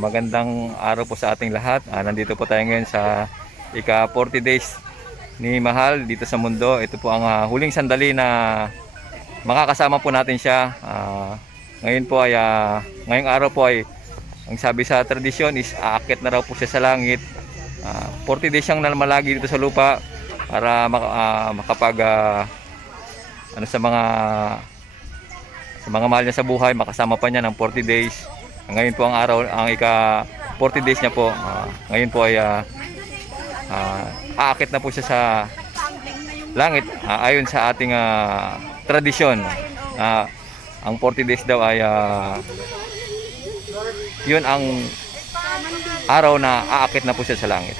magandang araw po sa ating lahat. Ah, nandito po tayo ngayon sa ika 40 days ni Mahal dito sa mundo. Ito po ang ah, huling sandali na makakasama po natin siya. Ah, ngayon po ay ah, ngayong araw po ay ang sabi sa tradisyon is aakit na raw po siya sa langit. Ah, 40 days siyang namalagi dito sa lupa para maka- ah, makapag ah, ano sa mga sa mga mahal niya sa buhay, makasama pa niya ng 40 days. Ngayon po ang araw, ang ika 40 days niya po. Ah, ngayon po ay ah, ah, aakit na po siya sa langit ah, ayon sa ating ah, tradisyon. Ah, ang 40 days daw ay ah, yun ang araw na aakit na po siya sa langit.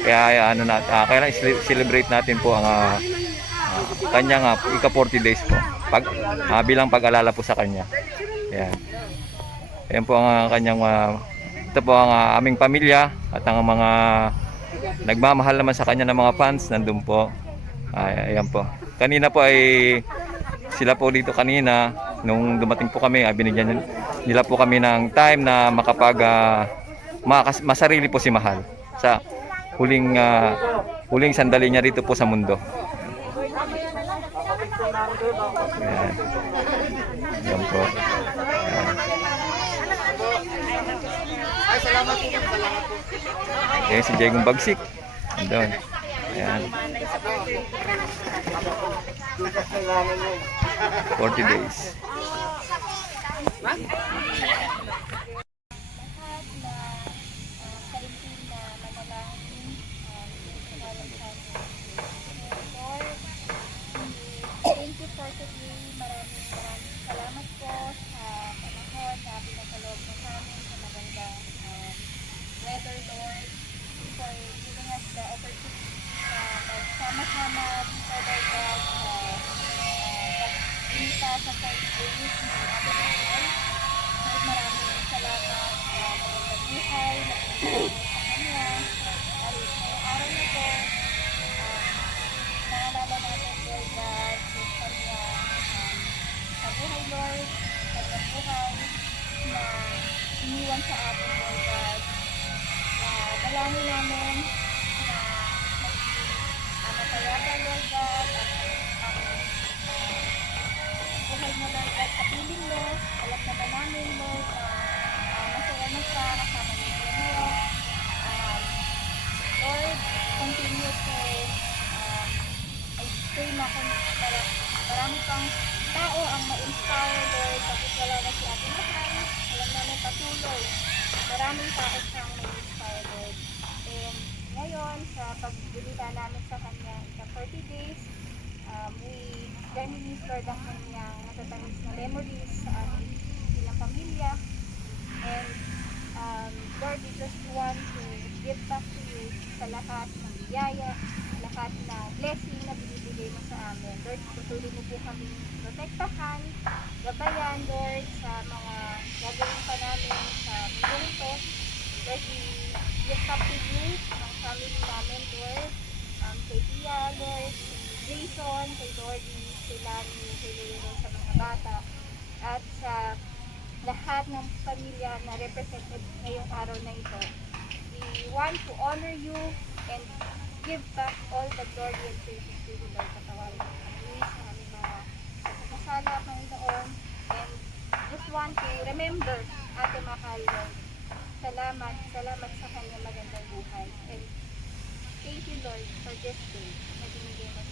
Kaya ano na, ah, kaya celebrate natin po ang ah, ah, kanyang ah, ika 40 days po. Pag, ah, bilang pag-alala po sa kanya. Yan. Ayan po ang ah, kanyang ah, ito po ang ah, aming pamilya at ang mga nagmamahal naman sa kanya ng mga fans nandun po. Ay, ayan po. Kanina po ay sila po dito kanina nung dumating po kami, ah, binigyan nila po kami ng time na makapag ah, makas- masarili po si Mahal sa huling ah, huling sandali niya rito po sa mundo. Ayan. Ayan po. Ayan. Ayan si Jegong Bagsik. Andun. Ayan. 40 days. Mo, Lord God, sa piling mo. Alam naman namin, Lord, na uh, masaya na siya kasama ni Lord. Um, Lord, continue to um, I pray na kung para, marami pang tao ang ma-inspire, Lord, tapos wala na si Ate Mahal, alam namin patuloy. Maraming tao siyang ma-inspire, Lord. And ngayon, sa pagbulita namin sa kanya sa 40 days, um, reminisce, Lord, ang kanyang natatamis na memories sa ating silang pamilya. And um, Lord, we just want to give back to you sa lahat ng biyaya, lahat na blessing na binibigay mo sa amin. Lord, patuloy mo po kami protektahan, gabayan, Lord, sa mga gagawin pa namin sa mundong ito. Lord, we lift up to you ang family namin, Lord, um, kay Tia, Lord, Jason, kay Lordy, kay Lani, kay Lero, sa mga bata, at sa lahat ng pamilya na represented ngayong araw na ito. We want to honor you and give back all the glory and praises to you, Lord. Mo kami sa aming mga Panginoon. And just want to remember, Ate Mahal, Lord. Salamat, salamat sa kanyang magandang buhay. And thank you, Lord, for this day na binigay mo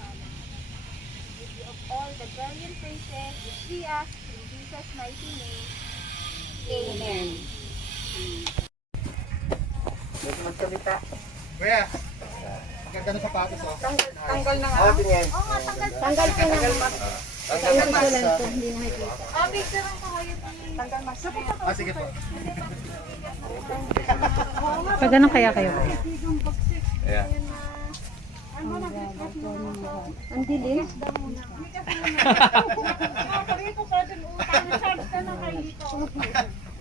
you of all the glory and praises, which we ask in Jesus' mighty name. Amen. Kuya, maganda ng sapatos oh. Tanggal na nga. Oh, tingin. Oo nga, tanggal. Tanggal ko na. Tanggal mas. Ah, picture lang ko kayo. Tanggal mas. Ah, sige po. Pag ganun kaya kayo? Ayan. Ang dilim.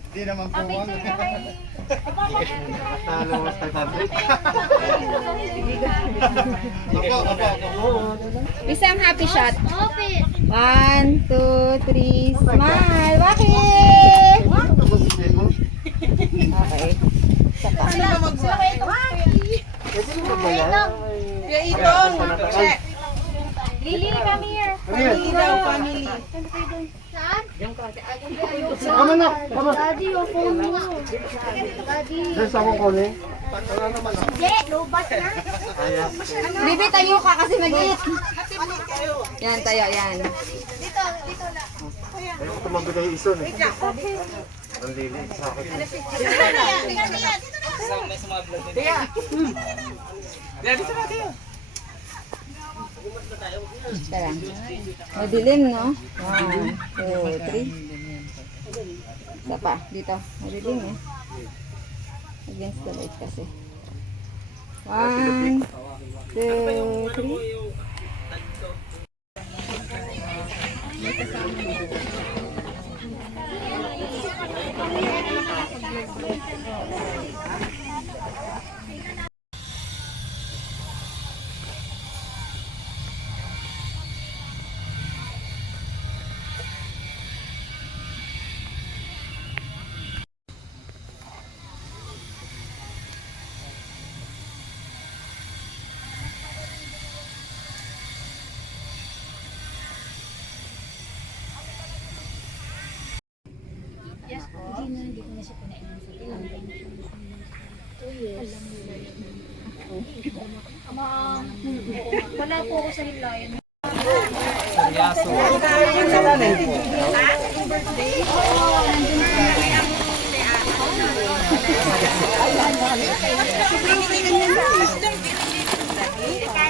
Hindi naman po. Talo mas 500. Opo, opo, opo. Isang happy shot. One, two, three, smile. Bakit? Okay. Kuya Itong, check. Lili, come here. Family daw, family. Saan? On na, on. Daddy, yung phone mo. Daddy. There's someone calling. Hindi, lubat na. Bibi, tayo ka kasi maliit. Yan, tayo, yan. Dito, dito na. Ayoko tumabigay ison eh. Ang lili sa akin. Tara. Madilim, no? One, two, three. Isa pa, dito. Madilim, eh. Against the light kasi. One, two, three. Wala po ako sa hilayan.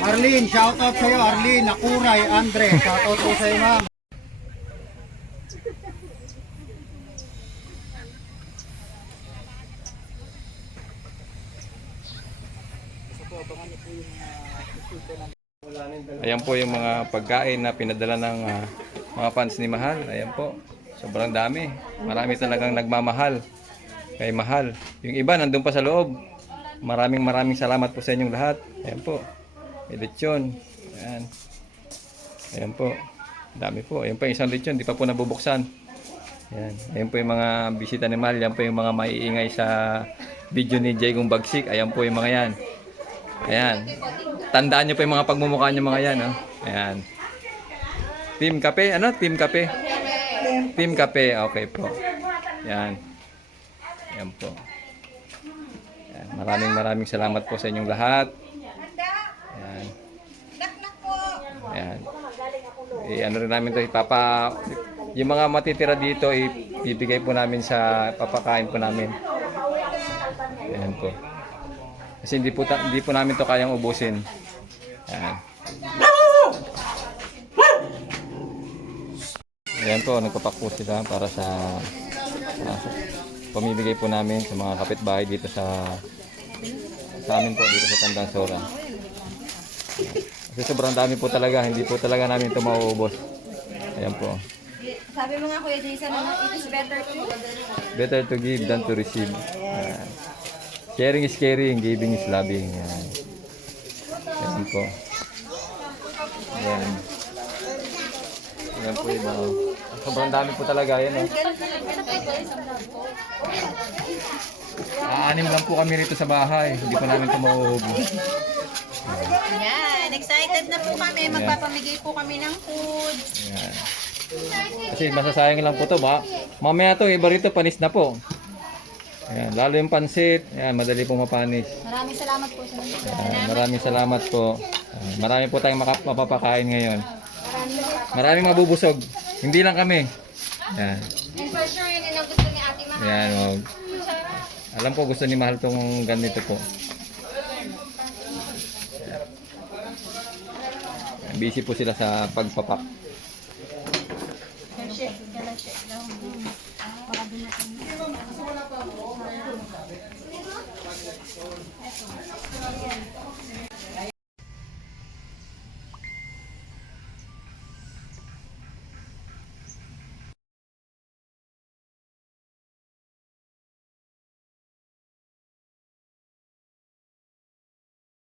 Arlene, shout out sa'yo. Arlene, Nakuray, Andre. Shout out po sa'yo ma'am. Ayan po yung mga pagkain na pinadala ng ah, mga fans ni Mahal. Ayan po. Sobrang dami. Marami talagang nagmamahal kay Mahal. Yung iba nandun pa sa loob. Maraming maraming salamat po sa inyong lahat. Ayan po. Lechon. Ayan. Ayan po. Dami po. Ayan pa yung isang lechon. Di pa po nabubuksan. Ayan. Ayan po yung mga bisita ni Mahal. Ayan po yung mga maiingay sa video ni Jay Bagsik. Ayan po yung mga yan. Ayan. Tandaan nyo pa yung mga pagmumukha nyo mga yan. Oh. Ayan. Team Kape. Ano? Team Kape? Team Kape. Okay po. Ayan. Ayan po. Ayan. Maraming maraming salamat po sa inyong lahat. Ayan. Ayan. Eh, ano rin namin to ipapa yung mga matitira dito ibibigay po namin sa papakain po namin. Ayan po. Kasi hindi po, ta- hindi po namin to kayang ubusin. Ayan. Ayan po, nagpapak po sila para sa, ah, sa pamibigay po namin sa mga kapitbahay dito sa sa amin po dito sa Tandang Sora. Kasi sobrang dami po talaga, hindi po talaga namin ito mauubos. Ayan po. Sabi mo nga, Kuya Jason, it is better to... Better to give than to receive. Ayan. Sharing is caring, giving is loving. Ayan. Ayan po. Ayan. Ayan po yung mga... Sobrang dami po talaga. Ayan oh. Aanim lang po kami rito sa bahay. Hindi pa namin ito mauubos. Yan, excited na po kami. Magpapamigay po kami ng food. Ayan. Kasi masasayang lang po to ba? Mamaya to, iba rito panis na po. Ayan, lalo yung pansit. Ayan, madali pong mapanis. Maraming salamat po sa mga Ayan, maraming salamat po. Ayan, marami po tayong maka- mapapakain ngayon. Maraming mabubusog. Hindi lang kami. Ayan. And for sure, yun ang gusto ni Ate Mahal. Ayan, oh. Alam ko gusto ni Mahal tong ganito po. Busy po sila sa pagpapak.